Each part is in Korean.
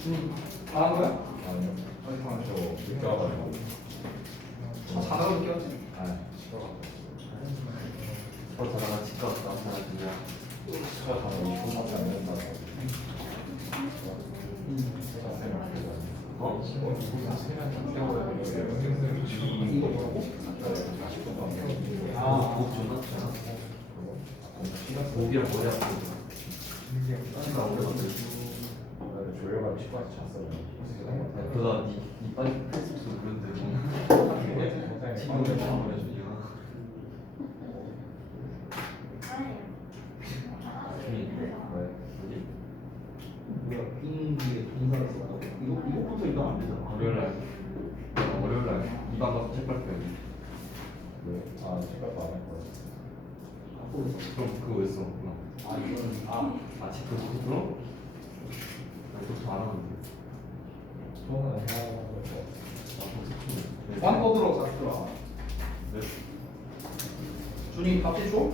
다 한 거야? 아니요. 아니, 저 늦게 와가지고. 저 자다가 늦게 왔지. 아, 싫어가지고. 자다가 집 갔다 사람이야. 시간 가면 2분밖에 안 된다고. 제가 생각해서. 어? 2분 세면 태워야 돼. 이거 뭐라고? 40분 아. 목 존나 잖아. 목이랑 머리 아프고. 치가 오래 걸려. 조여가 피부한테 잤어요. 그러다 니 빨리 페이스북 그런데 친구를 잡아버려주니까. 뭐야? 빙기에 동사를 써. 이거부터 이거 안 되잖아. 월요일날 이방 가서 책 발표해. 왜? 아, 생각도 안할 거야. 갖고 있어. 그럼 그거 왜 써? 아 이거는 책 그거 들어? 그거 안 하는데. 저는 해야 하는 거. 왕 들어 잤더라. 네. 준이 밥 해줘? 네.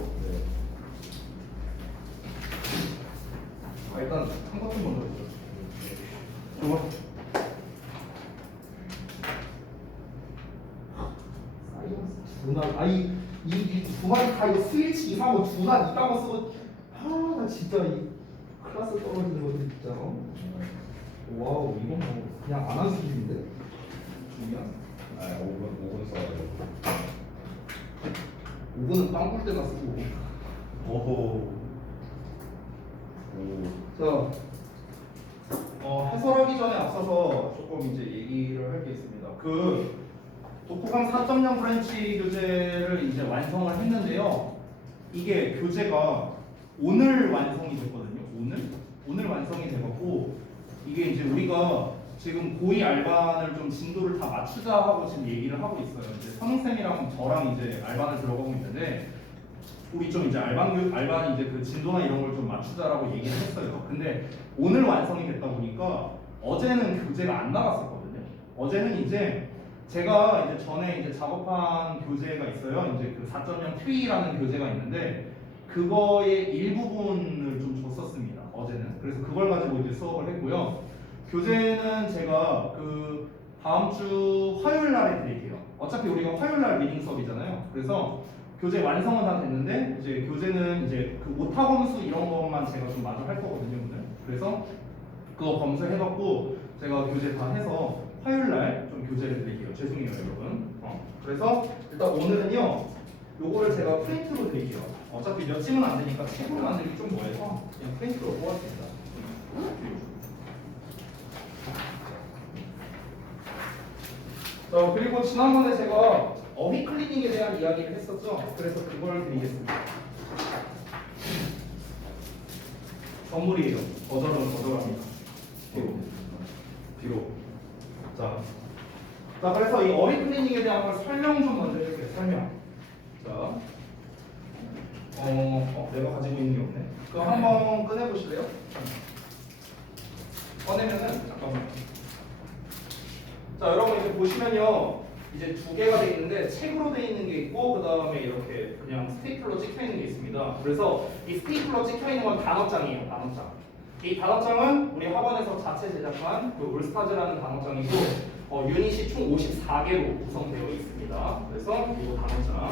아, 일단 한 것좀 먼저 해줘. 좋아. 사이언스 두나 아이 이두 마리 다 이거 스위치 이상한 거 두나 이딴 거 쓰고 나 진짜 이 클래스 떨어지는 거들 진짜. 와우 이건 뭐 그냥 안 한 수준인데. 준이야? 아, 5분 써가지고. 5분은 빵꿀 때가 쓰고. 오호. 자, 해설하기 전에 앞서서 조금 이제 얘기를 할 게 있습니다. 그 독후감 4.0 프렌치 교재를 이제 완성을 했는데요. 이게 교재가 오늘 완성이 됐거든요. 오늘 완성이 돼갖고 이게 이제 우리가 지금 고2 알반을 좀 진도를 다 맞추자 하고 지금 얘기를 하고 있어요. 이제 선생님이랑 저랑 이제 알반을 들어가고 있는데. 우리 좀 이제 알바는 이제 그 진도나 이런 걸 좀 맞추자라고 얘기를 했어요. 근데 오늘 완성이 됐다 보니까 어제는 교재가 안 나갔었거든요. 어제는 이제 제가 이제 전에 이제 작업한 교재가 있어요. 이제 그 4.0 TWI라는 교재가 있는데 그거의 일부분을 좀 줬었습니다. 어제는. 그래서 그걸 가지고 이제 수업을 했고요. 교재는 제가 그 다음 주 화요일 날에 드릴게요. 어차피 우리가 화요일 날 리딩 수업이잖아요. 그래서 교재 완성은 다 됐는데 이제 교재는 이제 그 오타 검수 이런 것만 제가 좀 마저 할 거거든요 오늘. 그래서 그거 검수해갖고 제가 교재 다 해서 화요일 날 좀 교재를 드릴게요. 죄송해요 여러분. 그래서 일단 오늘은요 요거를 제가 프린트로 드릴게요. 어차피 몇 찜은 안 되니까 책으로 만들기 좀 뭐해서 그냥 프린트로 뽑았습니다. 자 그리고 지난번에 제가 어휘 클리닝에 대한 이야기를 했었죠. 그래서 그걸 드리겠습니다. 선물이에요. 거절은 거절합니다. 비록. 자 그래서 이 어휘 클리닝에 대한 걸 설명 좀 먼저 해줄게요. 설명. 자, 내가 가지고 있는 게 없네. 그거 한번 꺼내 보실래요? 꺼내면은 잠깐만. 자 여러분 이렇게 보시면요. 이제 두 개가 돼 있는데 책으로 돼 있는 게 있고 그 다음에 이렇게 그냥 스테이플러 찍혀 있는 게 있습니다. 그래서 이 스테이플러 찍혀 있는 건 단어장이에요. 단어장. 이 단어장은 우리 학원에서 자체 제작한 그 올스타즈라는 단어장이고 유닛이 총 54개로 구성되어 있습니다. 그래서 이거 단어장.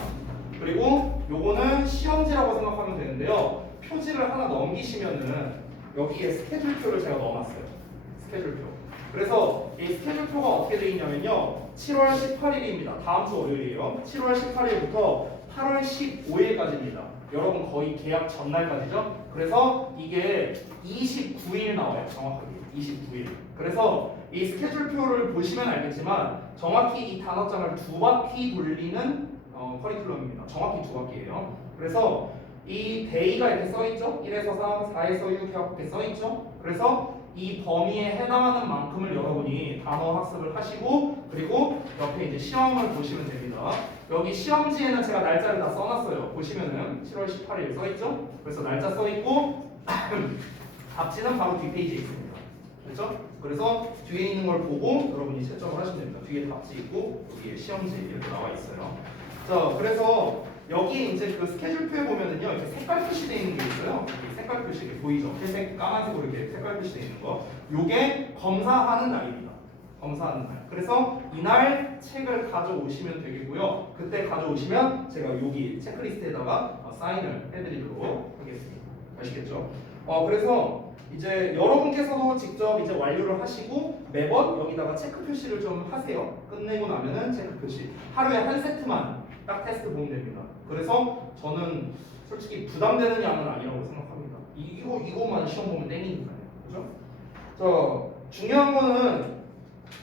그리고 요거는 시험지라고 생각하면 되는데요. 표지를 하나 넘기시면은 여기에 스케줄표를 제가 넣어놨어요. 스케줄표. 그래서 이 스케줄표가 어떻게 되어 있냐면요. 7월 18일입니다. 다음 주 월요일이에요. 7월 18일부터 8월 15일까지입니다. 여러분 거의 계약 전날까지죠? 그래서 이게 29일 나와요. 정확하게 29일. 그래서 이 스케줄표를 보시면 알겠지만 정확히 이 단어장을 두 바퀴 돌리는 커리큘럼입니다. 정확히 두 바퀴예요. 그래서 이 데이가 이렇게 써있죠? 1에서 3, 4에서 6 이렇게 써있죠? 그래서 이 범위에 해당하는 만큼을 여러분이 단어 학습을 하시고 그리고 옆에 이제 시험을 보시면 됩니다. 여기 시험지에는 제가 날짜를 다 써놨어요. 보시면은 7월 18일 써있죠? 그래서 날짜 써있고 답지는 바로 뒷페이지에 있습니다. 그렇죠? 그래서 뒤에 있는 걸 보고 여러분이 채점을 하시면 됩니다. 뒤에 답지 있고 여기에 시험지 이렇게 나와 있어요. 자, 그래서 여기 이제 그 스케줄표에 보면은요 이렇게 색깔 표시되어 있는 게 있어요. 여기 색깔 표시 보이죠? 회색, 까만색으로 이렇게 색깔 표시되어 있는 거. 요게 검사하는 날입니다. 검사하는 날. 그래서 이날 책을 가져오시면 되겠고요. 그때 가져오시면 제가 여기 체크리스트에다가 사인을 해드리도록 하겠습니다. 아시겠죠? 그래서 이제 여러분께서도 직접 이제 완료를 하시고 매번 여기다가 체크 표시를 좀 하세요. 끝내고 나면은 체크 표시. 하루에 한 세트만 딱 테스트 보면 됩니다. 그래서 저는 솔직히 부담되는 양은 아니라고 생각합니다. 이거만 시험 보면 땡기니까요. 그죠? 자, 중요한 거는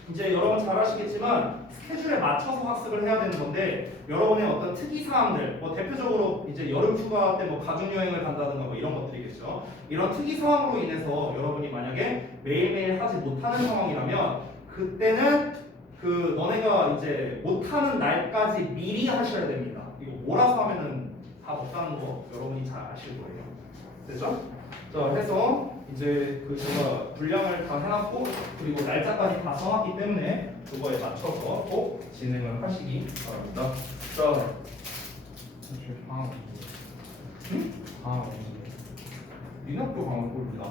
이제 여러분 잘 아시겠지만 스케줄에 맞춰서 학습을 해야 되는 건데 여러분의 어떤 특이 사항들 뭐 대표적으로 이제 여름 휴가 때 뭐 가족 여행을 간다든가 뭐 이런 것들이겠죠. 이런 특이 상황으로 인해서 여러분이 만약에 매일매일 하지 못하는 상황이라면 그때는 그 너네가 이제 못하는 날까지 미리 하셔야 됩니다. 이거 몰아서 하면은 다 못하는 거 여러분이 잘 아실 거예요. 됐죠? 자, 해서 이제 그 제가 분량을 다 해놨고 그리고 날짜까지 다 써놨기 때문에 그거에 맞춰서 꼭 진행을 하시기 바랍니다. 자, 사실 방학 응? 방학 니네 학교 방학 꼴이다.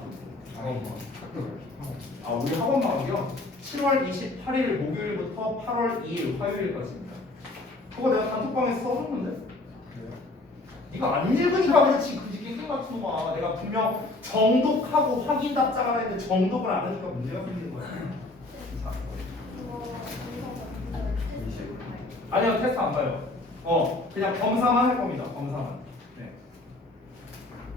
학교 우리 학원 방학이요? 7월 28일 목요일부터 8월 2일 화요일까지입니다. 그거 내가 단톡방에서 써줬는데? 네가 안 읽으니까 그렇지. 그 띵 같은 놈아. 내가 분명 정독하고 확인 답장을 했는데 정독을 안 하니까 문제가 생기는 거야. 자. 아니요, 테스트 안 봐요. 그냥 검사만 할 겁니다. 검사만. 네.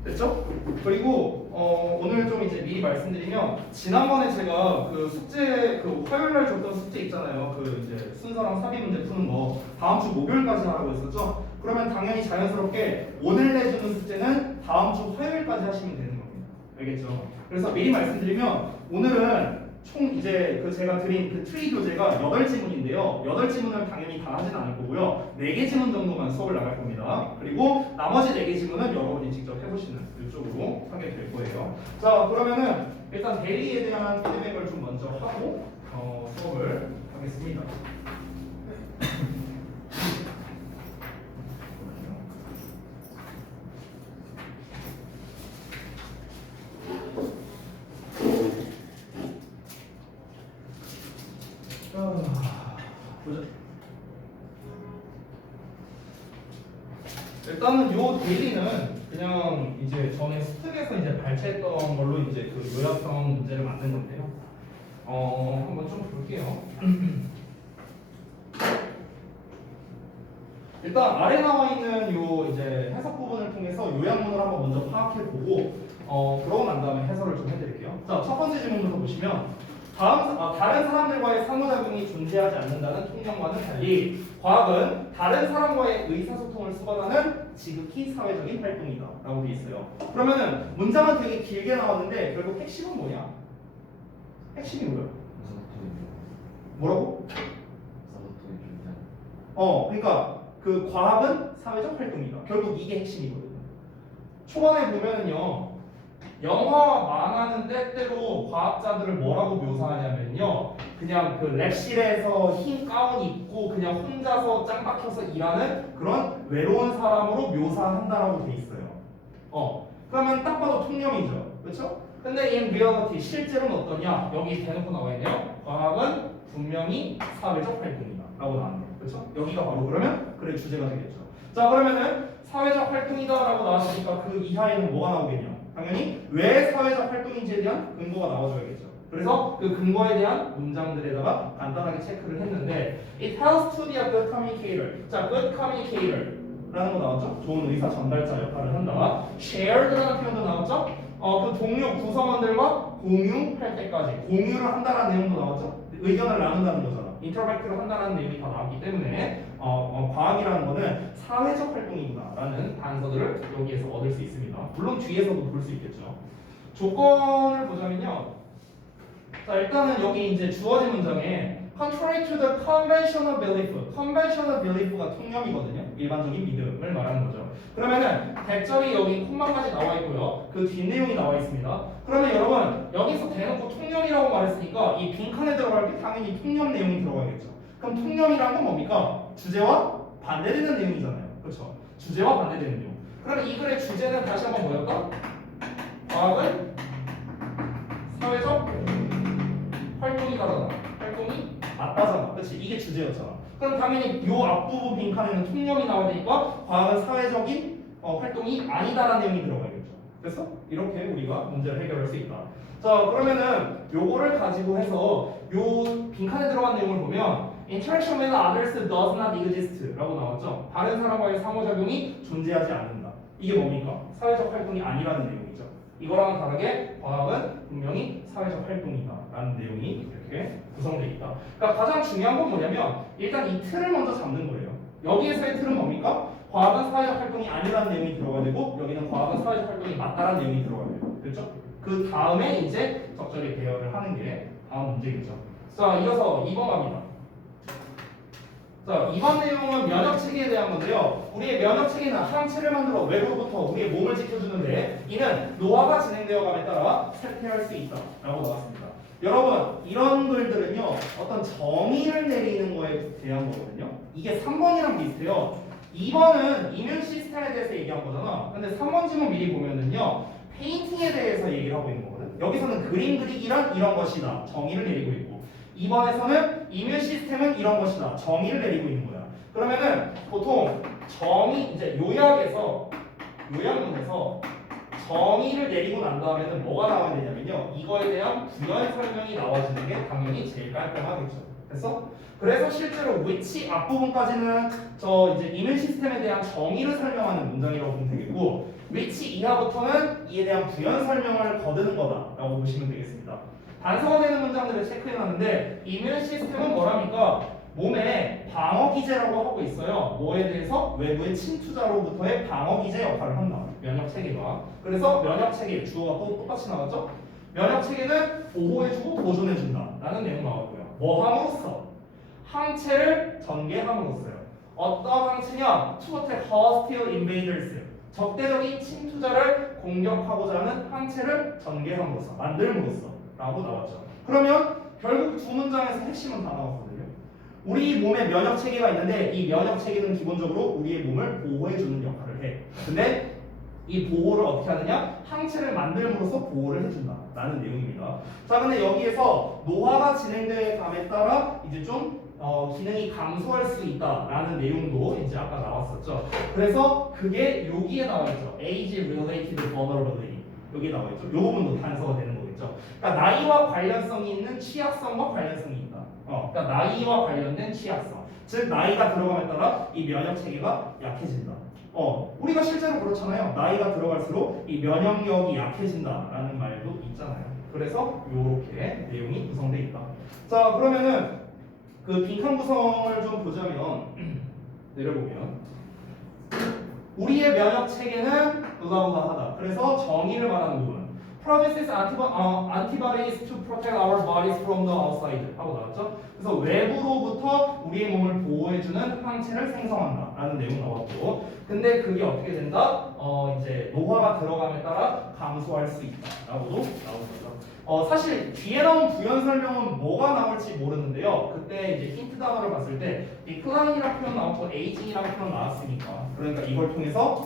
됐죠? 그리고 오늘 좀 이제 미리 말씀드리면 지난번에 제가 그 숙제 그 화요일 날 줬던 숙제 있잖아요. 그 이제 순서랑 삽입 문제 푸는 거 다음 주 목요일까지 하라고 했었죠. 그러면 당연히 자연스럽게 오늘 내주는 숙제는 다음 주 화요일까지 하시면 되는 겁니다. 알겠죠? 그래서 미리 말씀드리면 오늘은 총 이제 그 제가 드린 그 트리 교재가 8지문인데요. 8지문을 당연히 다 하진 않을 거고요. 4개 지문 정도만 수업을 나갈 겁니다. 그리고 나머지 4개 지문은 여러분이 직접 해보시는 이쪽으로 하게 될 거예요. 자, 그러면은 일단 데일리에 대한 피드백을 좀 먼저 하고 수업을 하겠습니다. 보자. 일단은 요 데일리는 그냥 이제 전에 스특에서 이제 발췌했던 걸로 이제 그 요약형 문제를 만든 건데요. 한번 좀 볼게요. 일단 아래 나와 있는 요 이제 해석 부분을 통해서 요약문을 한번 먼저 파악해 보고 그러고 난 다음에 해설을 좀 해드릴게요. 자, 첫 번째 질문부터 보시면 다른 사람들과의 상호작용이 존재하지 않는다는 통념과는 달리 과학은 다른 사람과의 의사소통을 수반하는 지극히 사회적인 활동이다 라고 되어 있어요. 그러면은 문장은 되게 길게 나왔는데 결국 핵심은 뭐냐? 핵심이 뭐야? 뭐라고? 그러니까 그 과학은 사회적 활동이다. 결국 이게 핵심이거든요. 초반에 보면은요. 영화와 만화는 때때로 과학자들을 뭐라고 묘사하냐면요. 그냥 그 랩실에서 흰 가운 입고 그냥 혼자서 짱 박혀서 일하는 그런 외로운 사람으로 묘사한다라고 돼 있어요. 그러면 딱 봐도 통념이죠. 그렇죠? 근데 in reality 실제로는 어떠냐? 여기 대놓고 나와 있네요. 과학은 분명히 사회적 활동이다 라고 나왔네요. 그렇죠? 여기가 바로 그러면 글의 주제가 되겠죠. 자, 그러면은 사회적 활동이다 라고 나왔으니까 그 이하에는 뭐가 나오겠냐? 당연히 왜 사회적 활동인지에 대한 근거가 나와줘야겠죠. 그래서 그 근거에 대한 문장들에다가 간단하게 체크를 했는데 It helps to be a good communicator. 자, good communicator 라는 거 나왔죠? 좋은 의사 전달자 역할을 한다. Shared라는 표현도 나왔죠? 그 동료 구성원들과 공유할 때까지 공유를 한다는 내용도 나왔죠? 의견을 나눈다는 거잖아. 인터랙트를 한다는 내용이 다 나왔기 때문에 과학이라는 거는 사회적 활동이구나라는 단서들을 여기에서 얻을 수 있습니다. 물론 뒤에서도 볼 수 있겠죠. 조건을 보자면요. 자, 일단은 여기 이제 주어진 문장에 contrary to the conventional belief, conventional belief가 통념이거든요. 일반적인 믿음을 말하는 거죠. 그러면은 대절이 여기 콤마까지 나와 있고요. 그 뒷내용이 나와 있습니다. 그러면 여러분 여기서 대놓고 통념이라고 말했으니까 이 빈칸에 들어갈 게 당연히 통념 내용이 들어가겠죠. 그럼 통념이란 건 뭡니까? 주제와 반대되는 내용이잖아요. 그렇죠? 주제와 반대되는 내용. 그러면 이 글의 주제는 다시 한번 뭐였다? 과학은 사회적 활동이 다르다. 활동이 맞다잖아. 그렇지? 이게 주제였잖아. 그럼 당연히 요 앞부분 빈칸에는 통념이 나와야 되니까 과학은 사회적인 활동이 아니다라는 내용이 들어가야겠죠. 그래서 이렇게 우리가 문제를 해결할 수 있다. 자, 그러면은 요거를 가지고 해서 요 빈칸에 들어간 내용을 보면 interaction with others does not exist 라고 나왔죠. 다른 사람과의 상호작용이 존재하지 않는다. 이게 뭡니까? 사회적 활동이 아니라는 내용이죠. 이거랑은 다르게 과학은 분명히 사회적 활동이다 라는 내용이 이렇게 구성되어 있다. 그러니까 가장 중요한 건 뭐냐면 일단 이 틀을 먼저 잡는 거예요. 여기에서의 틀은 뭡니까? 과학은 사회적 활동이 아니라는 내용이 들어가야 되고 여기는 과학은 사회적 활동이 맞다라는 내용이 들어가야 돼요. 그렇죠? 그 다음에 이제 적절히 대응을 하는 게 다음 문제겠죠. 자, 이어서 2번 갑니다. 자, 이번 내용은 면역체계에 대한 건데요. 우리의 면역체계는 항체를 만들어 외부로부터 우리의 몸을 지켜주는데 이는 노화가 진행되어 감에 따라 쇠퇴할 수 있다 라고 나왔습니다. 여러분, 이런 글들은요 어떤 정의를 내리는 거에 대한 거거든요. 이게 3번이랑 비슷해요. 2번은 이뮨 시스템에 대해서 얘기한 거잖아. 근데 3번 지문 미리 보면은요 페인팅에 대해서 얘기를 하고 있는 거거든. 여기서는 그림 그리기란 이런 것이다 정의를 내리고 있고, 2번에서는 이뮨 시스템은 이런 것이다 정의를 내리고 있는 거야. 그러면은 보통 정의 이제 요약문에서 정의를 내리고 난 다음에는 뭐가 나와야 되냐면요, 이거에 대한 부연 설명이 나와주는 게 당연히 제일 깔끔하겠죠. 됐어? 그래서 실제로 which 앞부분까지는 저 이제 이뮨 시스템에 대한 정의를 설명하는 문장이라고 보면 되겠고, which 이하부터는 이에 대한 부연 설명을 거두는 거다라고 보시면 되겠습니다. 단서가 되는 문장들을 체크해놨는데 이뮨 시스템은 뭐랍니까? 몸의 방어 기제라고 하고 있어요. 뭐에 대해서? 외부의 침투자로부터의 방어 기제 역할을 한다. 면역 체계가. 그래서 면역 체계 주어가 또 똑같이 나왔죠? 면역 체계는 보호해주고 보존해준다 라는 내용 나왔고요. 뭐 함으로써? 항체를 전개함으로써요. 어떤 항체냐? To attack hostile invaders. 적대적인 침투자를 공격하고자 하는 항체를 전개함으로써, 만들므로써 라고 나왔죠. 그러면 결국 두 문장에서 핵심은 다 나왔거든요. 우리 몸에 면역 체계가 있는데 이 면역 체계는 기본적으로 우리의 몸을 보호해주는 역할을 해. 근데 이 보호를 어떻게 하느냐? 항체를 만들므로써 보호를 해준다 라는 내용입니다. 자, 근데 여기에서 노화가 진행될 감에 따라 이제 좀 기능이 감소할 수 있다라는 내용도 이제 아까 나왔었죠. 그래서 그게 여기에 나와 있죠. Age-related vulnerability. 여기 나와 있죠. 이 부분도 단서가 되는 거겠죠. 그러니까 나이와 관련성이 있는 취약성과 관련성이 있다. 그러니까 나이와 관련된 취약성. 즉 나이가 들어감에 따라 이 면역 체계가 약해진다. 우리가 실제로 그렇잖아요. 나이가 들어갈수록 이 면역력이 약해진다라는 말도 있잖아요. 그래서 이렇게 내용이 구성되어 있다. 자, 그러면은 그 빈칸 구성을 좀 보자면 내려보면 우리의 면역 체계는 노다보다하다. 그래서 정의를 말하는 부분. Produces antibodies to protect our bodies from the outside 하고 나왔죠. 그래서 외부로부터 우리의 몸을 보호해주는 항체를 생성한다 라는 내용 나왔고, 근데 그게 어떻게 된다? 이제 노화가 들어감에 따라 감소할 수 있다 라고도 나오죠. 사실 뒤에 나온 부연 설명은 뭐가 나올지 모르는데요. 그때 이제 힌트 단어를 봤을 때 디클라인이라는 표현 나왔고 에이징이라는 표현 나왔으니까, 그러니까 이걸 통해서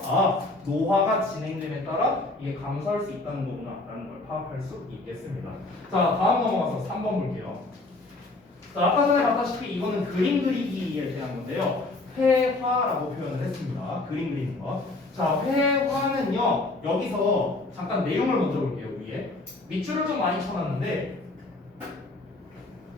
노화가 진행됨에 따라 이게 감소할 수 있다는 거구나 라는 걸 파악할 수 있겠습니다. 자, 다음 넘어가서 3번 볼게요. 자, 아까 전에 봤다시피 이거는 그림 그리기에 대한 건데요. 회화라고 표현을 했습니다. 그림 그리는 거. 자, 회화는요, 여기서 잠깐 내용을 먼저 볼게요. 위에 밑줄을 좀 많이 쳐놨는데,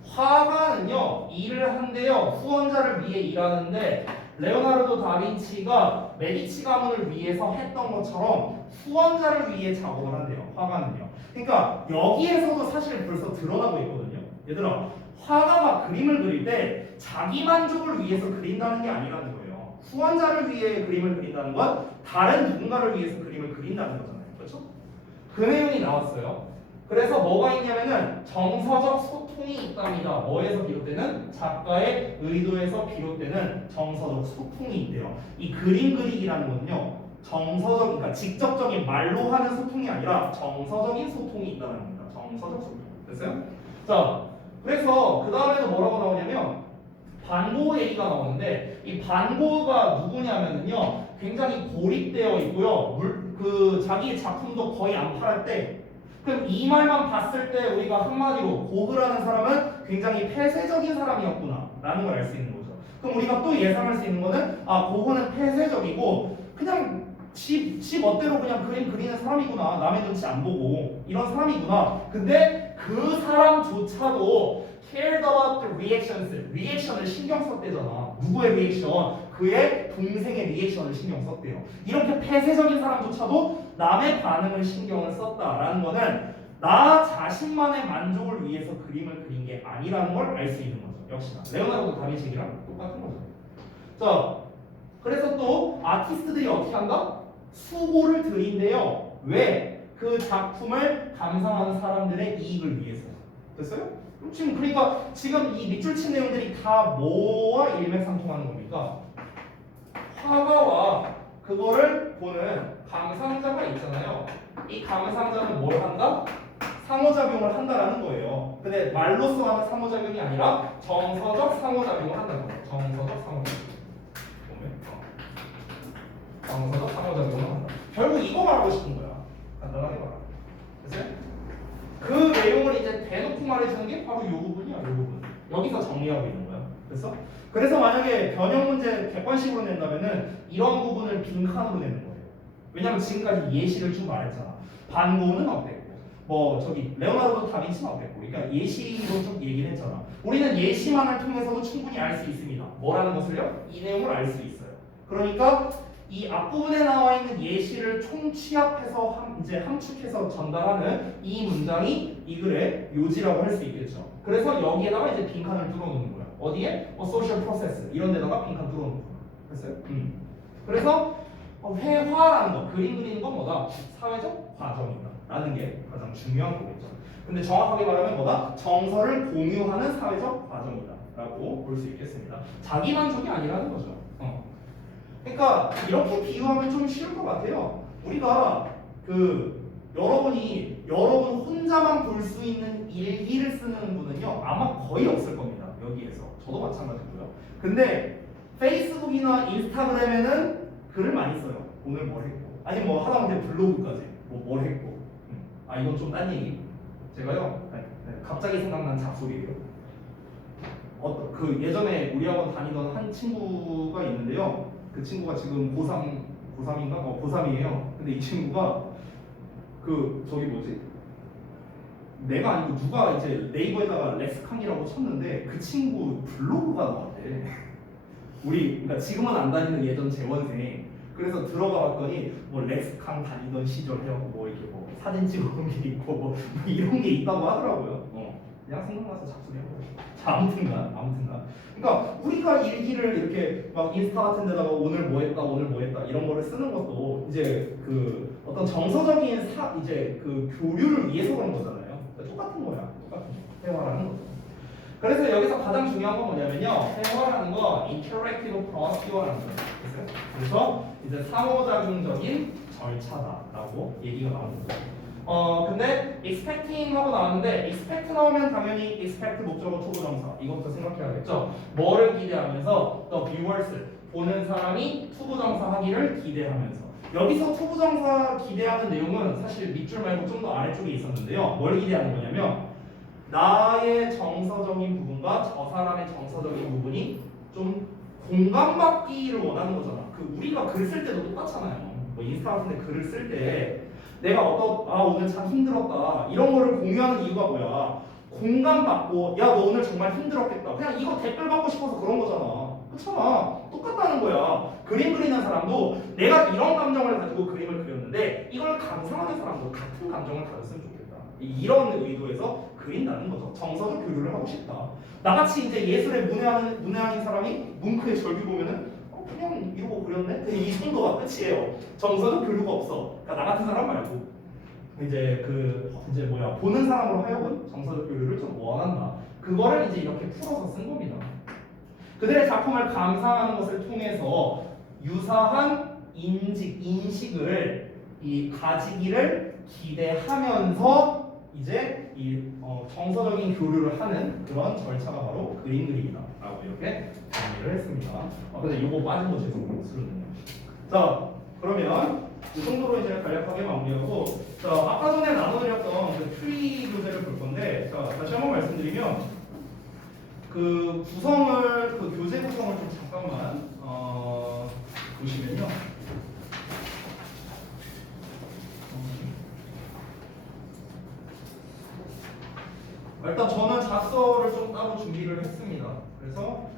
화가는요 일을 한대요. 후원자를 위해 일하는데 레오나르도 다빈치가 메디치 가문을 위해서 했던 것처럼 후원자를 위해 작업을 한대요. 화가는요. 그러니까 여기에서도 사실 벌써 드러나고 있거든요. 얘들아, 화가가 그림을 그릴 때 자기 만족을 위해서 그린다는 게 아니라는 거예요. 후원자를 위해 그림을 그린다는 건 다른 누군가를 위해서 그림을 그린다는 거잖아요. 그렇죠? 그 내용이 나왔어요. 그래서 뭐가 있냐면은 정서적 소통이 있답니다. 뭐에서 비롯되는? 작가의 의도에서 비롯되는 정서적 소통이 있대요. 이 그림 그리기라는 거는요, 정서적, 그러니까 직접적인 말로 하는 소통이 아니라 정서적인 소통이 있다는 겁니다. 정서적 소통. 됐어요? 자, 그래서 그 다음에도 뭐라고 나오냐면 반고흐 얘기가 나오는데, 이 반고흐가 누구냐면은요, 굉장히 고립되어 있고요. 그 자기 작품도 거의 안 팔을 때, 그럼 이 말만 봤을 때 우리가 한마디로 고흐라는 사람은 굉장히 폐쇄적인 사람이었구나 라는 걸 알 수 있는 거죠. 그럼 우리가 또 예상할 수 있는 거는 고흐는 폐쇄적이고 그냥 지 멋대로 그냥 그림 그리는 사람이구나, 남의 눈치 안 보고 이런 사람이구나. 근데 그 사람조차도 cared about the reactions, 리액션을 신경 썼대잖아. 누구의 리액션? 그의 동생의 리액션을 신경 썼대요. 이렇게 폐쇄적인 사람조차도 남의 반응을 신경을 썼다라는 거는 나 자신만의 만족을 위해서 그림을 그린 게 아니라는 걸 알 수 있는 거죠. 역시나 레오나르도 다빈치랑 똑같은 거죠. 자, 그래서 또 아티스트들이 어떻게 한다? 수고를 들인대요. 왜? 그 작품을 감상하는 사람들의 이익을 위해서. 됐어요? 지금 이 밑줄 친 내용들이 다 뭐와 일맥상통하는 겁니까? 화가와 그거를 보는 감상자가 있잖아요. 이 감상자는 뭘 한다? 상호작용을 한다라는 거예요. 근데 말로써 하는 상호작용이 아니라 정서적 상호작용을 한다는 거예요. 정서적 상호작용. 정서적 상호작용을 한다. 결국 이거 말하고 싶은 거야. 간단하게 말하면. 됐어요? 그 내용을 이제 대놓고 말해주는 게 바로 이 부분이야. 이 부분. 여기서 정리하고 있는 거야. 됐어? 그래서 만약에 변형 문제 객관식으로 낸다면은 이런 부분을 빈칸으로 내는 거예요. 왜냐면 지금까지 예시를 쭉 말했잖아. 반고는 어땠고, 레오나르도 다빈치는 어땠고, 그러니까 예시로 쭉 얘기를 했잖아. 우리는 예시만을 통해서도 충분히 알 수 있습니다. 뭐라는 것을요? 이 내용을 알 수 있어요. 그러니까 이 앞부분에 나와 있는 예시를 총취합해서 함축해서 전달하는 이 문장이 이 글의 요지라고 할 수 있겠죠. 그래서 여기에다가 이제 빈칸을 뚫어놓는 거야. 어디에? social process 이런 데다가 빈칸 뚫어놓는 거야. 됐어요? 그래서 회화라는 거, 그림 그리는 건 뭐다? 사회적 과정이다 라는 게 가장 중요한 거겠죠. 근데 정확하게 말하면 뭐다? 정서를 공유하는 사회적 과정이다 라고 볼 수 있겠습니다. 자기 만족이 아니라는 거죠. 그러니까 이렇게 비유하면 좀 쉬울 것 같아요. 우리가 여러분 혼자만 볼 수 있는 일기를 쓰는 분은요 아마 거의 없을 겁니다. 여기에서 저도 마찬가지고요. 근데 페이스북이나 인스타그램에는 글을 많이 써요. 오늘 뭘 했고, 아니 하다못해 블로그까지 뭘 했고. 이건 좀 딴 얘기. 제가요 갑자기 생각난 잡소리예요. 예전에 우리 학원 다니던 한 친구가 있는데요. 그 친구가 지금 고3인가? 고3이에요. 근데 이 친구가 내가 아니고 누가 이제 네이버에다가 렉스캉이라고 쳤는데 그 친구 블로그가 나왔대. 그러니까 지금은 안 다니는 예전 재원생. 그래서 들어가 봤더니 렉스캉 다니던 시절 해갖고 이렇게 사진 찍어놓은 게 있고 이런 게 있다고 하더라고요. 그냥 생각나서 잡소리하고. 자, 아무튼간. 그러니까 우리가 일기를 이렇게 막 인스타 같은 데다가 오늘 뭐 했다 이런 거를 쓰는 것도 이제 어떤 정서적인 교류를 위해서 그런 거잖아요. 그러니까 똑같은 거야. 회화라는 거죠. 그래서 여기서 가장 중요한 건 뭐냐면요. 회화라는 거 interactive procedur라는 거예요. 그래서 이제 상호작용적인 절차다라고 얘기가 나오는 거죠. 근데 expecting 하고 나왔는데 expect 나오면 당연히 expect 목적어 투부정사 이것부터 생각해야겠죠. 뭐를 기대하면서 the viewers 보는 사람이 투부정사 하기를 기대하면서. 여기서 투부정사 기대하는 내용은 사실 밑줄 말고 좀 더 아래쪽에 있었는데요. 뭘 기대하는 거냐면 나의 정서적인 부분과 저 사람의 정서적인 부분이 좀 공감받기를 원하는 거잖아. 우리가 글 쓸 때도 똑같잖아요. 인스타 같은 데 글을 쓸 때 내가 오늘 참 힘들었다 이런 거를 공유하는 이유가 뭐야? 공감받고 야 너 오늘 정말 힘들었겠다. 그냥 이거 댓글 받고 싶어서 그런 거잖아. 그렇잖아. 똑같다는 거야. 그림 그리는 사람도 내가 이런 감정을 가지고 그림을 그렸는데 이걸 감상하는 사람도 같은 감정을 가졌으면 좋겠다. 이런 의도에서 그린다는 거죠. 정서적 교류를 하고 싶다. 나같이 이제 예술에 문외한인 사람이 뭉크의 절규 보면은 그냥 이러고 그렸네? 이 정도가 끝이에요. 정서적 교류가 없어. 그러니까 나 같은 사람 말고 보는 사람으로 하여금 정서적 교류를 좀 원한다. 그거를 이제 이렇게 풀어서 쓴 겁니다. 그들의 작품을 감상하는 것을 통해서 유사한 인식을 가지기를 기대하면서 이제 정서적인 교류를 하는 그런 절차가 바로 그림 그리기다라고 이렇게 정리를 했습니다. 근데 이거 빠진 거 죄송해요. 수련은요. 자, 그러면 이 정도로 이제 간략하게 마무리하고, 자, 아까 전에 나눠드렸던 그 트리 교재를 볼 건데, 자, 다시 한번 말씀드리면, 그 구성을, 그 교재 구성을 좀 잠깐만 보시면요. 일단 저는 작서를 좀 따로 준비를 했습니다. 그래서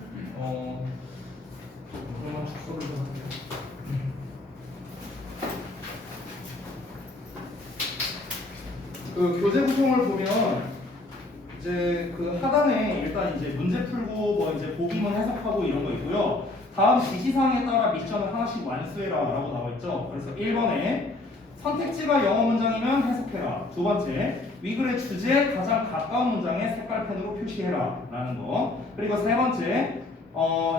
그러면 작서를 좀 할게요. 그 교재 구성을 보면 이제 그 하단에 일단 이제 문제 풀고 뭐 이제 보기문 해석하고 이런 거 있고요. 다음 지시사항에 따라 미션을 하나씩 완수해라라고 나와 있죠. 그래서 1번에 선택지가 영어 문장이면 해석해라. 두 번째, 위글의 주제에 가장 가까운 문장에 색깔펜으로 표시해라라는 거. 그리고 세 번째,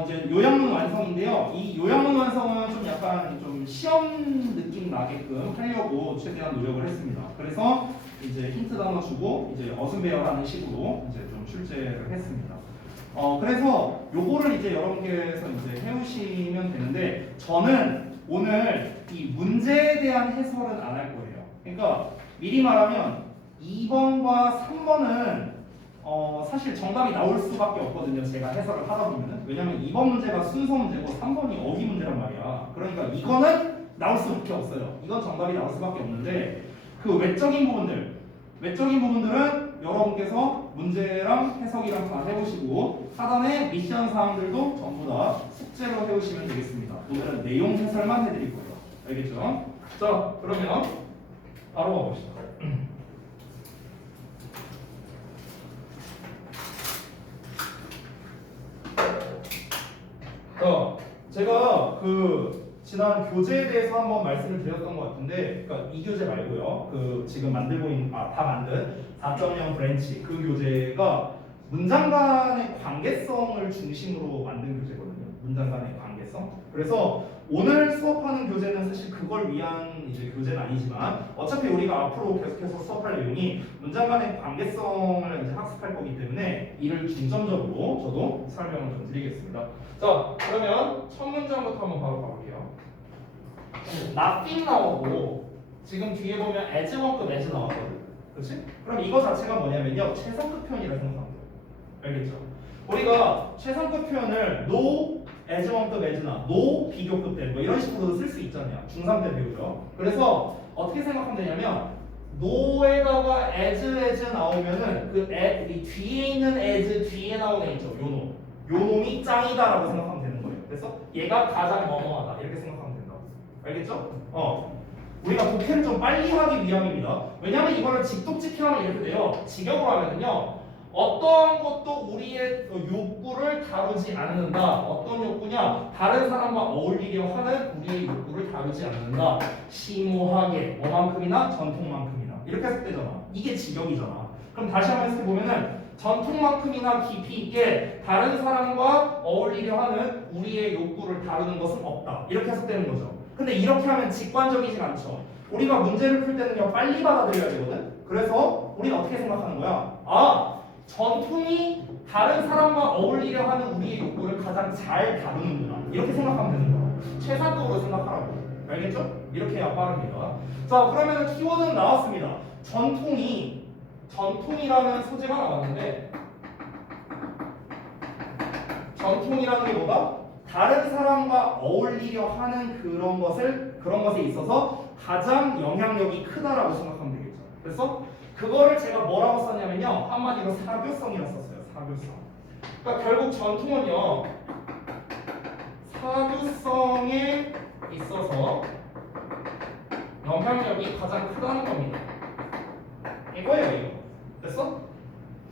이제 요약문 완성인데요. 이 요약문 완성은 좀 약간 좀 시험 느낌 나게끔 하려고 최대한 노력을 했습니다. 그래서 이제 힌트 단어 주고 이제 어순배열하는 식으로 이제 좀 출제를 했습니다. 그래서 요거를 이제 여러분께서 이제 해오시면 되는데 저는 오늘 이 문제에 대한 해설은 안 할 거예요. 그러니까 미리 말하면 2번과 3번은 사실 정답이 나올 수밖에 없거든요. 제가 해설을 하다 보면은. 왜냐면 2번 문제가 순서 문제고 3번이 어휘 문제란 말이야. 그러니까 이거는 나올 수밖에 없어요. 이건 정답이 나올 수밖에 없는데 그 외적인 부분들은 여러분께서 문제랑 해석이랑 다 해보시고 하단에 미션 사항들도 전부 다 숙제로 해오시면 되겠습니다. 오늘은 내용 해설만 해드릴 거예요. 알겠죠? 자, 그러면 바로 가봅시다. 자, 제가 그 지난 교재에 대해서 한번 말씀을 드렸던 것 같은데, 그러니까 이 교재 말고요. 그 지금 만들고 있는 다 만든 4.0 브랜치 그 교재가 문장 간의 관계성을 중심으로 만든 교재거든요. 문장 간의 관계성. 그래서 오늘 수업하는 교재는 사실 그걸 위한 이제 교재는 아니지만 어차피 우리가 앞으로 계속해서 수업할 내용이 문장 간의 관계성을 이제 학습할 거기 때문에 이를 중점적으로 저도 설명을 좀 드리겠습니다. 자, 그러면 첫 문장부터 한번 바로 가볼게요. nothing 나오고 지금 뒤에 보면 as 원급 as 나왔거든. 그렇지? 그럼 이거 자체가 뭐냐면요. 최상급 표현이라 생각하면 돼요. 알겠죠? 우리가 최상급 표현을 no as 원급 as나 no 비교급 때 뭐 이런 식으로도 쓸 수 있잖아요. 중3 때 배우죠. 그래서 어떻게 생각하면 되냐면 no에다가 as 나오면은 그 뒤에 있는 as 뒤에 나오는 애 있죠. 요 놈이 짱이다라고 생각하면 되는 거예요. 그래서 얘가 가장 뭐뭐하다 이렇게 생각하면 된다. 알겠죠? 우리가 독해를 좀 빨리 하기 위함입니다. 왜냐하면 이거를 직독직해하면 이렇게 돼요. 직역으로 하면은요. 어떠한 것도 우리의 욕구를 다루지 않는다. 어떤 욕구냐? 다른 사람과 어울리려 하는 우리의 욕구를 다루지 않는다. 심오하게 뭐만큼이나 전통만큼이나 이렇게 해석되잖아. 이게 직역이잖아. 그럼 다시 한번 해석해 보면은 전통만큼이나 깊이 있게 다른 사람과 어울리려 하는 우리의 욕구를 다루는 것은 없다. 이렇게 해석되는 거죠. 근데 이렇게 하면 직관적이진 않죠. 우리가 문제를 풀 때는요 빨리 받아들여야 되거든. 그래서 우리는 어떻게 생각하는 거야? 전통이 다른 사람과 어울리려 하는 우리의 욕구를 가장 잘 다루는구나. 이렇게 생각하면 되는 거야. 최상급으로 생각하라고. 알겠죠? 이렇게 해야 빠릅니다. 자, 그러면 키워드는 나왔습니다. 전통이라는 소재가 나왔는데 전통이라는 게 뭐다? 다른 사람과 어울리려 하는 그런 것에 있어서 가장 영향력이 크다라고 생각하면 되겠죠. 그래서 그거를 제가 뭐라고 썼냐면요. 한마디로 사교성이라고 썼어요. 사교성. 그러니까 결국 전통은요. 사교성에 있어서 영향력이 가장 크다는 겁니다. 이거예요, 이거. 됐어?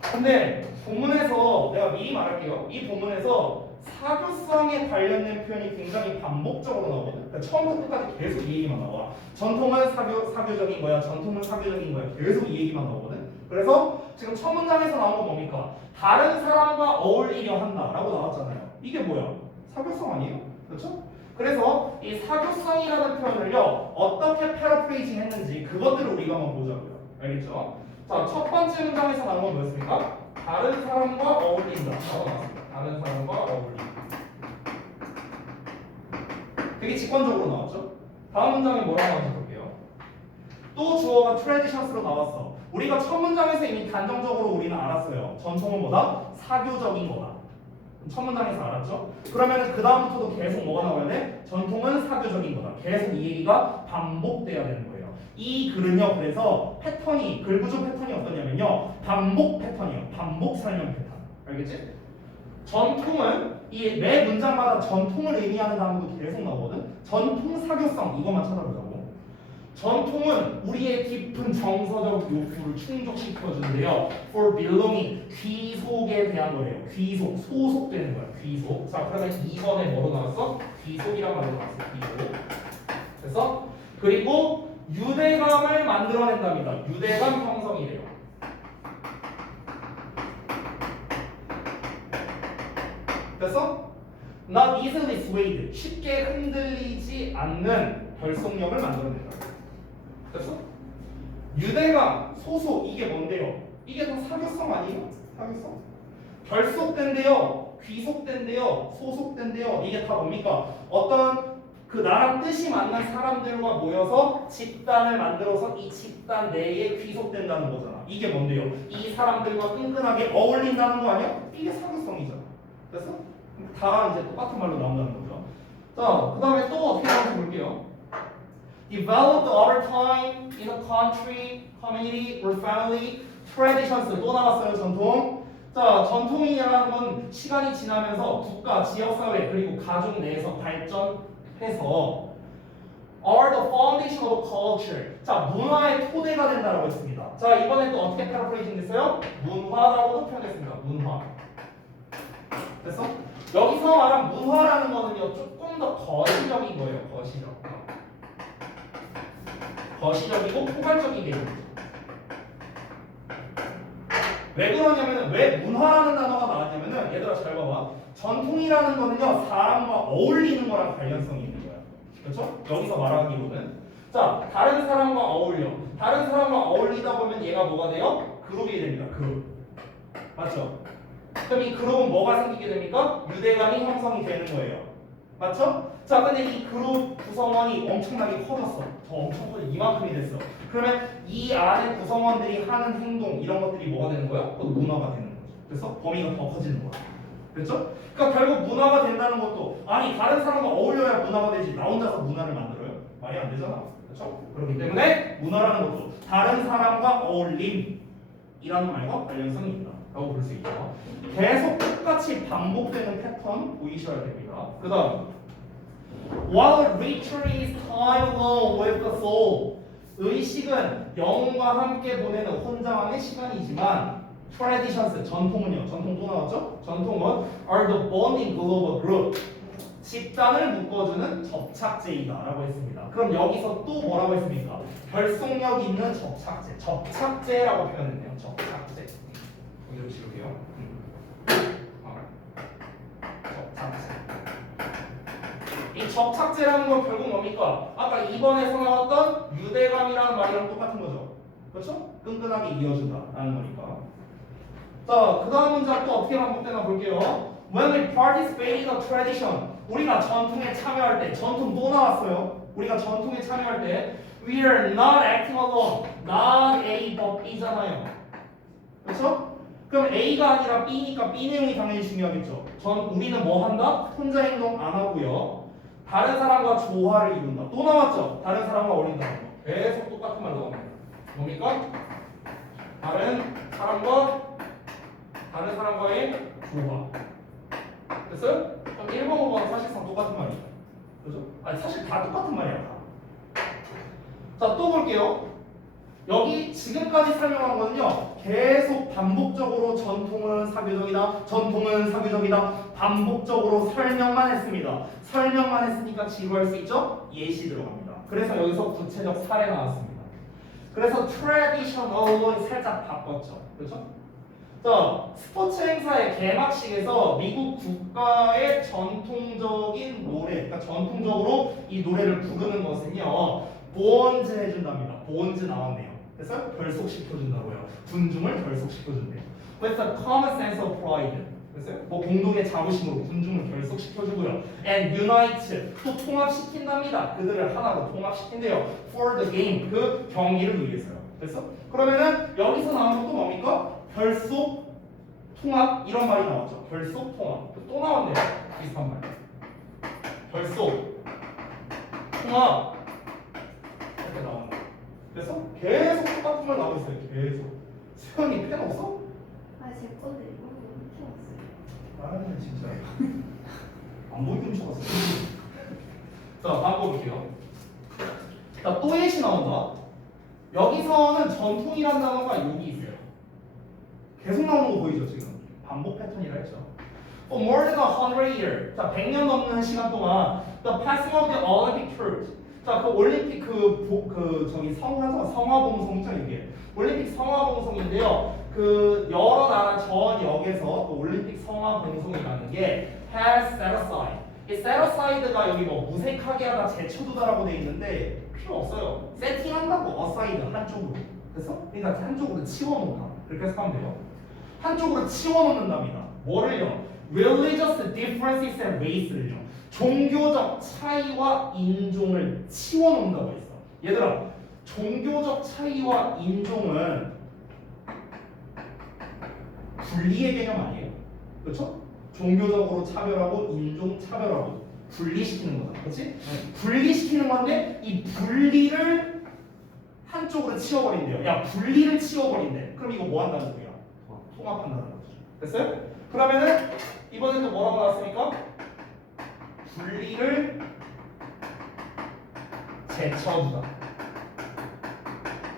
근데 본문에서 내가 미리 말할게요. 이 본문에서 사교성에 관련된 표현이 굉장히 반복적으로 나오거든. 그러니까 처음부터 끝까지 계속 이 얘기만 나와. 전통은 사교적인 거야. 전통은 사교적인 거야. 계속 이 얘기만 나오거든. 그래서 지금 첫 문장에서 나온 건 뭡니까? 다른 사람과 어울리려 한다라고 나왔잖아요. 이게 뭐야? 사교성 아니에요? 그렇죠? 그래서 이 사교성이라는 표현을요 어떻게 패러프레이징 했는지 그것들을 우리가 한번 보자고요. 알겠죠? 자, 첫 번째 문장에서 나온 건 뭐였습니까? 다른 사람과 어울린다 라고 나왔습니다. 다른 사람과 어울린다. 그게 직관적으로 나왔죠? 다음 문장에 뭐라고 나왔는지 볼게요. 또 주어가 traditions로 나왔어. 우리가 첫 문장에서 이미 단정적으로 우리는 알았어요. 전통은 뭐다? 사교적인 거다. 첫 문장에서 알았죠? 그러면 그 다음부터도 계속 뭐가 나와야 돼? 전통은 사교적인 거다. 계속 이 얘기가 반복돼야 되는 거예요. 이 글은요, 그래서 패턴이, 글 구조 패턴이 어떠냐면요, 반복 패턴이에요. 반복 설명 패턴. 알겠지? 전통은 이 매 문장마다 전통을 의미하는 단어도 계속 나오거든. 전통 사교성 이것만 찾아보자고. 전통은 우리의 깊은 정서적 욕구를 충족시켜주는데요. For belonging, 귀속에 대한 거래요. 귀속, 소속되는 거야. 귀속. 자, 그러면 2번에 뭐로 나왔어? 귀속이란 말로 나왔어. 귀속. 그래서 그리고 유대감을 만들어낸답니다. 유대감 형성이래요. 그래서 not easily swayed, 쉽게 흔들리지 않는 결속력을 만들어낸다. 그래서 유대감, 소속 이게 뭔데요? 이게 다 사교성 아니에요? 사교성? 결속된대요, 귀속된대요, 소속된대요. 이게 다 뭡니까? 어떤 그 나랑 뜻이 맞는 사람들과 모여서 집단을 만들어서 이 집단 내에 귀속된다는 거잖아. 이게 뭔데요? 이 사람들과 끈끈하게 어울린다는 거 아니야? 이게 사교성이잖아. 그래서 다 이제 똑같은 말로 나온다는 거죠. 자, 그 다음에 또 어떻게 나오는지 볼게요. Developed over time in a country, community, or family, traditions. 또 나왔어요, 전통. 자, 전통이라는 건 시간이 지나면서 국가, 지역사회, 그리고 가족 내에서 발전해서 are the foundation of culture. 자, 문화의 토대가 된다라고 했습니다. 자, 이번에 또 어떻게 패러프레이징 됐어요? 문화라고도 표현했습니다. 문화. 됐어? 여기서 말한 문화라는 거는요, 조금 더 거시적인 거예요. 거시적이고 포괄적인 개념이죠. 왜 그러냐면은, 왜 문화라는 단어가 나왔냐면은, 얘들아 잘 봐봐. 전통이라는 거는요, 사람과 어울리는 거랑 관련성이 있는 거야. 그렇죠? 여기서 말하기로는. 자, 다른 사람과 어울려. 다른 사람과 어울리다 보면 얘가 뭐가 돼요? 그룹이 됩니다. 그룹. 맞죠? 그럼 이 그룹은 뭐가 생기게 됩니까? 유대감이 형성이 되는 거예요. 맞죠? 자, 근데 이 그룹 구성원이 엄청나게 커졌어. 더 엄청 커져. 이만큼이 됐어. 그러면 이 안에 구성원들이 하는 행동 이런 것들이 뭐가 되는 거야? 그것도 문화가 되는 거죠. 그래서 범위가 더 커지는 거야. 그렇죠? 그러니까 결국 문화가 된다는 것도, 아니 다른 사람과 어울려야 문화가 되지 나 혼자서 문화를 만들어요? 말이 안 되잖아. 그렇죠? 그렇기 때문에 문화라는 것도 다른 사람과 어울림이라는 말과 관련성이 있다 라고 볼 수 있죠. 계속 똑같이 반복되는 패턴 보이셔야 됩니다. 그 다음, while ritual is time alone with the soul, 의식은 영혼과 함께 보내는 혼자만의 시간이지만 traditions, 전통은요, 전통 또 나왔죠? 전통은 are the bonding glue of a group, 집단을 묶어주는 접착제이다 라고 했습니다. 그럼 여기서 또 뭐라고 했습니까? 결속력 있는 접착제, 접착제라고 표현했네요. 접착제. 여기로 지울게요. 접착제. 이 접착제라는 건 결국 뭡니까? 아까 2번에서 나왔던 유대감이라는 말이랑 똑같은 거죠. 그렇죠? 끈끈하게 이어준다라는 거니까. 자, 그 다음 문장 또 어떻게 반복되나 볼게요. When we participate in a tradition, 우리가 전통에 참여할 때, 전통 또 나왔어요. 우리가 전통에 참여할 때 we are not acting alone, not A but B잖아요. 그렇죠? 그럼 A가 아니라 B니까 B 내용이 당연히 중요하겠죠. 우리는 뭐 한다? 혼자 행동 안 하고요. 다른 사람과 조화를 이룬다. 또 나왔죠? 다른 사람과 어울린다는 거. 계속 똑같은 말 나옵니다. 뭡니까? 다른 사람과의 조화. 됐어요? 그럼 1번, 5번 사실상 똑같은 말이에요. 그죠? 아니 사실 다 똑같은 말이야. 다. 자, 또 볼게요. 여기 지금까지 설명한 거는요, 계속 반복적으로 전통은 사교적이다, 전통은 사교적이다, 반복적으로 설명만 했습니다. 설명만 했으니까 지루할 수 있죠? 예시 들어갑니다. 그래서 여기서 구체적 사례 나왔습니다. 그래서 traditional로 살짝 바꿨죠. 그렇죠? 자, 스포츠 행사의 개막식에서 미국 국가의 전통적인 노래, 그러니까 전통적으로 이 노래를 부르는 것은요, 보온즈 해준답니다. 보온즈 나왔네요. 그래서 결속시켜준다고요. 군중을 결속시켜준대요. With a common sense of pride. 됐어요? 뭐 공동의 자부심으로 군중을 결속시켜주고요. And unite 또 통합시킨답니다. 그들을 하나로 통합시킨대요. For the game 그 경기를 위해서요. 됐어? 그러면은 여기서 나온 것도 뭡니까? 결속 통합 이런 말이 나왔죠. 결속 통합 또 나왔네요. 비슷한 말. 결속 통합 이렇게 나오는 거. 그래서 계속 똑같은 말 나오고 있어요. 계속. 수현이 펜 없어? 제 건데 이거 못 키웠어요. 아 진짜 안 보이게 훔쳐갔어. 자 다음 거 볼게요. 자 또 예시 나온다. 여기서는 전통이라는 단어가 여기 있어요. 계속 나오는 거 보이죠 지금? 반복 패턴이라 했죠. For more than 100 years, 자 100년 넘는 시간 동안 the passing of the Olympic truth. 자 그 올림픽 저기 성화봉송이죠 이게. 올림픽 성화봉송인데요. 그 여러 나라 전 역에서 그 올림픽 성화봉송이라는 게 has set aside. 이 set aside가 여기 뭐 무색하게 하다 제쳐두다라고 돼 있는데 필요 없어요. 세팅한다고 aside 한쪽으로. 그래서 그러니까 한쪽으로 치워놓는다. 그렇게 해석하면 돼요. 한쪽으로 치워놓는답니다. 뭐를요? Religious differences and race를요. 종교적 차이와 인종을 치워놓는다고 했어. 얘들아, 종교적 차이와 인종은 분리의 개념 아니에요? 그렇죠? 종교적으로 차별하고 인종 차별하고 분리시키는 거다. 그렇지? 분리시키는 건데 이 분리를 한쪽으로 치워버린대요. 야, 분리를 치워버린대. 그럼 이거 뭐 한다는 소리야? 통합한다는 거죠. 됐어요? 그러면은 이번에 또 뭐라고 나왔습니까? 분리를 제쳐두다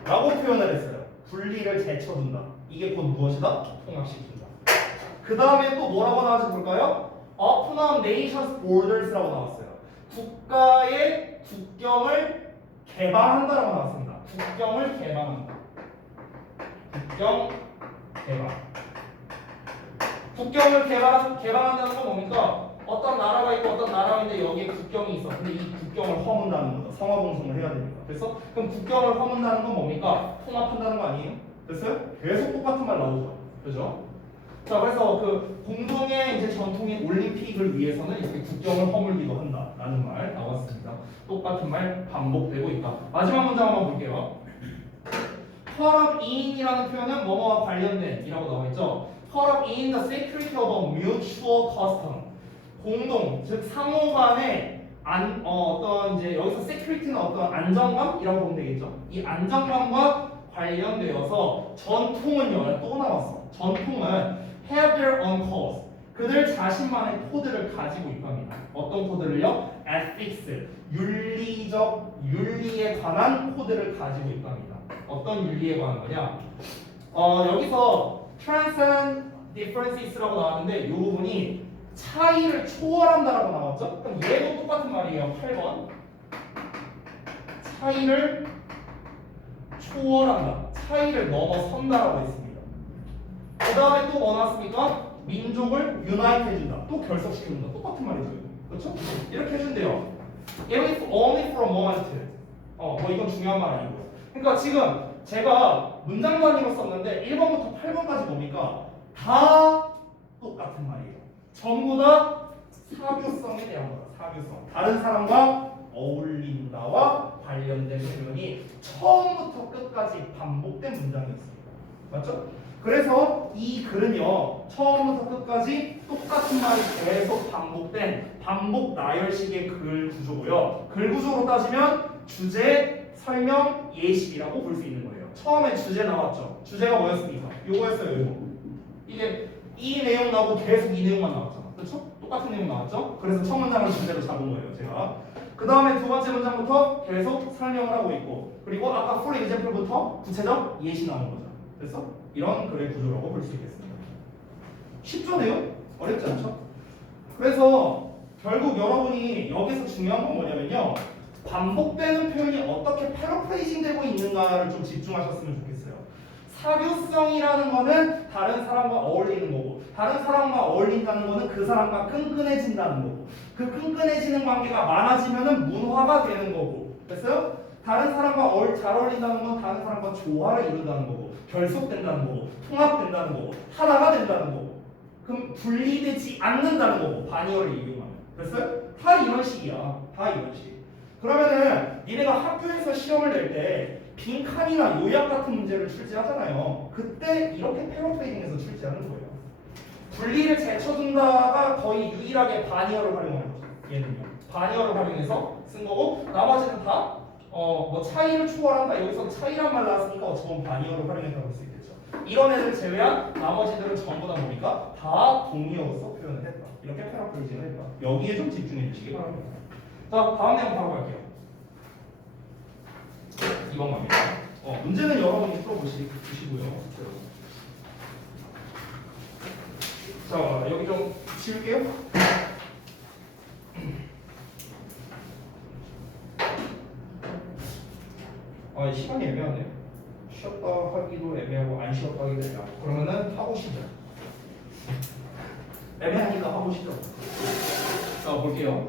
라고 표현을 했어요. 분리를 제쳐둔다. 이게 곧 무엇이다? 통합시킨다. 그 다음에 또 뭐라고 나왔지 볼까요? Open up nations borders라고 나왔어요. 국가의 국경을 개방한다라고 나왔습니다. 국경을 개방한다. 국경 개방. 국경을 개방한다는 건 뭡니까? 어떤 나라가 있고 어떤 나라가 있는데 여기에 국경이 있어. 근데 이 국경을 허문다는 거죠. 성화봉송을 해야 되니까. 그래서 그럼 국경을 허문다는 건 뭡니까? 통합한다는 거 아니에요? 됐어요? 계속 똑같은 말 나오죠. 그죠? 자, 그래서 그 공동의 이제 전통인 올림픽을 위해서는 이렇게 국경을 허물기도 한다라는 말 나왔습니다. 똑같은 말 반복되고 있다. 마지막 문장 한번 볼게요. Caught up in이라는 표현은 뭐뭐와 관련된 이라고 나와 있죠. Caught up in the security of a mutual custom. 공동, 즉 상호 간의 어떤 이제 여기서 security는 어떤 안정감이라고 보면 되겠죠. 이 안정감과 관련되어서 전통은요, 또 나왔어. 전통은 have their own codes. 그들 자신만의 코드를 가지고 있답니다. 어떤 코드를요? ethics, 윤리에 관한 코드를 가지고 있답니다. 어떤 윤리에 관한 거냐? 여기서 transcend differences라고 나왔는데 이 부분이 차이를 초월한다라고 나왔죠? 그럼 얘도 똑같은 말이에요. 8번. 차이를 초월한다. 차이를 넘어선다라고 했습니다. 그 다음에 또 뭐 나왔습니까? 민족을 유나이트 해준다. 또 결속시켜준다. 똑같은 말이죠. 그렇죠? 이렇게 해준대요. If only for a moment. 뭐 이건 중요한 말 아니고요. 그러니까 지금 제가 문장 단위로 썼는데 1번부터 8번까지 보니까 다 똑같은 말이에요. 전부 다 사교성에 대한 거다. 사교성. 다른 사람과 어울린다와 관련된 표현이 처음부터 끝까지 반복된 문장이었습니다. 맞죠? 그래서 이 글은요, 처음부터 끝까지 똑같은 말이 계속 반복된 반복 나열식의 글 구조고요. 글 구조로 따지면 주제, 설명, 예시라고 볼 수 있는 거예요. 처음에 주제 나왔죠. 주제가 뭐였습니까? 요거였어요, 요거. 이게 이 내용 나오고 계속 이 내용만 나왔잖아. 그렇죠? 똑같은 내용 나왔죠? 그래서 첫 문장을 주제로 잡은 거예요, 제가. 그 다음에 두 번째 문장부터 계속 설명을 하고 있고, 그리고 아까 for example부터 구체적 예시 나오는 거죠. 됐어? 이런 글의 구조라고 볼 수 있겠습니다. 쉽죠, 내용? 어렵지 않죠? 그래서 결국 여러분이 여기서 중요한 건 뭐냐면요, 반복되는 표현이 어떻게 패러프레이징 되고 있는가를 좀 집중하셨으면 좋겠어요. 사교성이라는 거는 다른 사람과 어울리는 거고, 다른 사람과 어울린다는 거는 그 사람과 끈끈해진다는 거고, 그 끈끈해지는 관계가 많아지면은 문화가 되는 거고, 됐어요? 다른 사람과 잘 어울린다는 건 다른 사람과 조화를 이룬다는 거고, 결속된다는 거고, 통합된다는 거고, 하나가 된다는 거고. 그럼 분리되지 않는다는 거고 바니어를 이용하면. 됐어요? 다 이런 식이야. 다 이런 식. 그러면은 니네가 학교에서 시험을 낼 때 빈칸이나 요약 같은 문제를 출제하잖아요. 그때 이렇게 패러프레이징해서 출제하는 거예요. 분리를 제쳐둔다가 거의 유일하게 바니어를 활용하는 거죠. 얘는요. 바니어를 활용해서 쓴 거고 나머지는 다 뭐 차이를 초월한다. 여기서 차이란 말 나왔으니까 어쩌면 바니어를 활용했다고 할 수 있겠죠. 이런 애들 제외한 나머지들은 전부 다 뭡니까? 다 동의어로서 표현을 했다. 이렇게 패러프레이징을 했다. 여기에 좀 집중해 주시기 바랍니다. 자, 다음 내용 바로 갈게요. 2번 갑니다. 문제는 여러분이 풀어보시고요. 자, 여기 좀 지울게요. 시간이 애매하네. 쉬었다 하기도 애매하고 안 쉬었다 하기도 애매하고. 그러면은 하보시죠. 애매하니까 하보시죠. 자, 볼게요.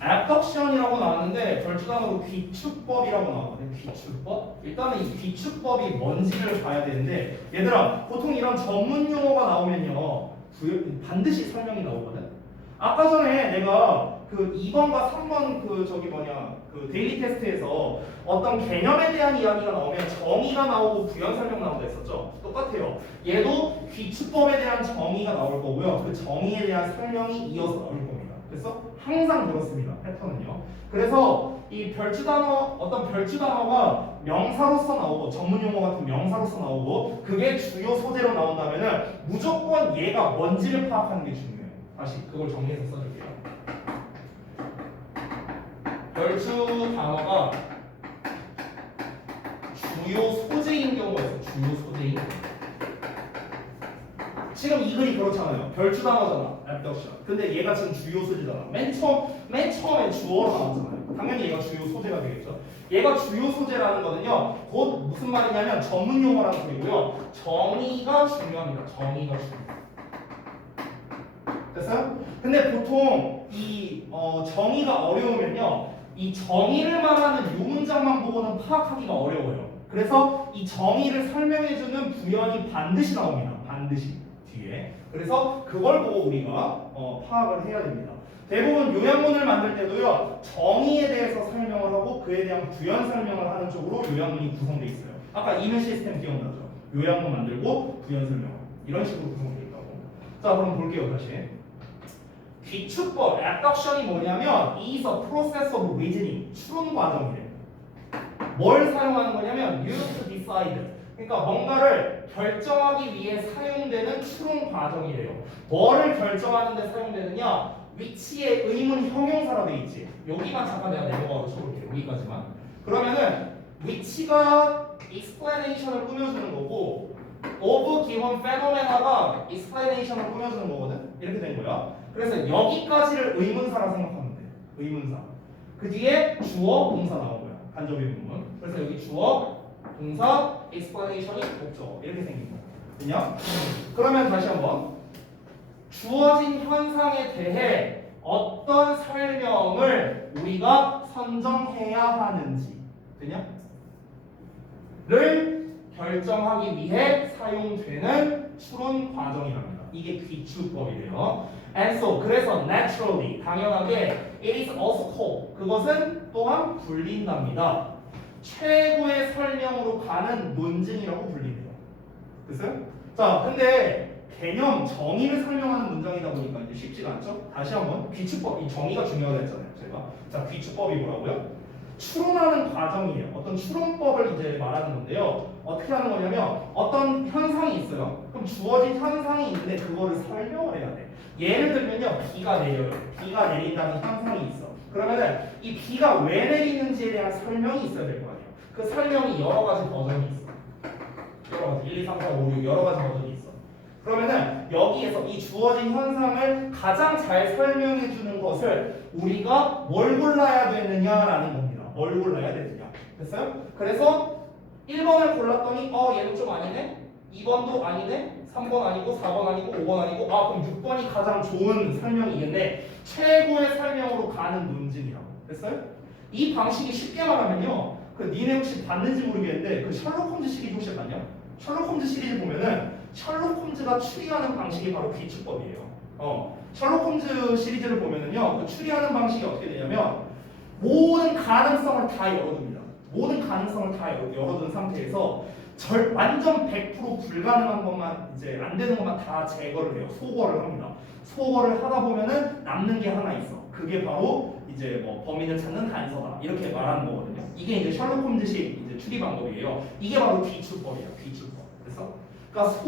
abduction이라고 나왔는데 별주단어로 귀축법이라고 나왔거든요. 귀축법. 일단은 이 귀축법이 뭔지를 봐야 되는데 얘들아 보통 이런 전문 용어가 나오면요 반드시 설명이 나오거든. 아까 전에 내가 그 2번과 3번 그 데일리 테스트에서 어떤 개념에 대한 이야기가 나오면 정의가 나오고 부연 설명 나온다 했었죠. 똑같아요. 얘도 귀축법에 대한 정의가 나올 거고요. 그 정의에 대한 설명이 이어서 나올 겁니다. 그래서 항상 그렇습니다. 패턴은요. 그래서 이 어떤 별주 단어가 명사로서 나오고 전문 용어 같은 명사로서 나오고 그게 주요 소재로 나온다면은 무조건 얘가 뭔지를 파악하는 게 중요해요. 다시 그걸 정리해서 써줄게요. 별주 단어가 주요 소재인 경우가 있어요. 주요 소재인. 지금 이 글이 그렇잖아요. 별주 단어잖아. abduction. 근데 얘가 지금 주요 소재잖아. 맨 처음에 주어로 나왔잖아요. 당연히 얘가 주요 소재가 되겠죠. 얘가 주요 소재라는 거는요. 곧 무슨 말이냐면 전문 용어라는 소리고요. 정의가 중요합니다. 정의가 중요해요. 됐어요? 근데 보통 이 정의가 어려우면요. 이 정의를 말하는 요 문장만 보고는 파악하기가 어려워요. 그래서 이 정의를 설명해주는 부연이 반드시 나옵니다. 반드시 뒤에. 그래서 그걸 보고 우리가 파악을 해야 됩니다. 대부분 요약문을 만들 때도요. 정의에 대해서 설명을 하고 그에 대한 부연 설명을 하는 쪽으로 요약문이 구성되어 있어요. 아까 이면 시스템 기억나죠? 요약문 만들고 부연 설명 이런 식으로 구성되어 있다고. 자, 그럼 볼게요. 다시. 귀축법, abduction이 뭐냐면 is a process of reasoning, 추론 과정이래. 뭘 사용하는 거냐면 use to decide. 그러니까 뭔가를 결정하기 위해 사용되는 추론 과정이래요. 뭐를 결정하는 데 사용되느냐? 위치에 의문 형용사라 돼 있지. 여기만 잠깐 내가 네모가로 쳐볼게요. 여기까지만. 그러면은 위치가 explanation을 꾸며주는 거고 of given phenomena가 explanation을 꾸며주는 거거든. 이렇게 된 거야. 그래서 여기까지를 의문사라 생각하면 돼. 의문사. 그 뒤에 주어, 동사 나온 거야. 간접의 부분. 그래서 여기 주어, 동사, explanation이 목적. 이렇게 생긴 거야. 그냥? 그러면 다시 한번. 주어진 현상에 대해 어떤 설명을 우리가 선정해야 하는지. 그냥? 를 결정하기 위해 사용되는 추론 과정이랍니다. 이게 귀축법이래요. And so, 그래서 naturally, 당연하게 it is also called, 그것은 또한 불린답니다. 최고의 설명으로 가는 논증이라고 불리네요. 됐어요? 자, 근데 개념, 정의를 설명하는 문장이다 보니까 이제 쉽지가 않죠? 다시 한번 귀축법, 이 정의가 중요하다 했잖아요, 제가. 자, 귀축법이 뭐라고요? 추론하는 과정이에요. 어떤 추론법을 이제 말하는 건데요. 어떻게 하는 거냐면 어떤 현상이 있어요. 그럼 주어진 현상이 있는데 그거를 설명을 해야 돼. 예를 들면요, 비가 내려요. 비가 내린다는 현상이 있어. 그러면은 이 비가 왜 내리는지에 대한 설명이 있어야 될 거 아니에요. 그 설명이 여러 가지 버전이 있어. 여러 가지 1, 2, 3, 4, 5, 6 여러 가지 버전이 있어. 그러면은 여기에서 이 주어진 현상을 가장 잘 설명해 주는 것을 우리가 뭘 골라야 되느냐라는 겁니다. 뭘 골라야 되느냐. 됐어요? 그래서 1번을 골랐더니 얘는 좀 아니네. 2번도 아니네. 3번 아니고 4번 아니고 5번 아니고 그럼 6번이 가장 좋은 설명이겠네. 최고의 설명으로 가는 논증이라고. 됐어요? 이 방식이 쉽게 말하면요. 니네 혹시 봤는지 모르겠는데 셜록 홈즈 시리즈 혹시 봤냐? 셜록 홈즈 시리즈 보면은 셜록 홈즈가 홈즈가 추리하는 방식이 바로 귀추법이에요. 셜록 홈즈 시리즈를 보면은요, 그 추리하는 방식이 어떻게 되냐면 모든 가능성을 다 열어둡니다. 모든 가능성을 다 열어둔 상태에서 완전 100% 불가능한 것만 이제 안 되는 것만 다 제거를 해요. 소거를 합니다. 소거를 하다 보면은 남는 게 하나 있어. 그게 바로 이제 뭐 범인을 찾는 단서다. 이렇게 말하는 거거든요. 이게 이제 셜록 홈즈식 이제 추리 방법이에요. 이게 바로 귀추법이에요. 귀추법. 그래서 그러니까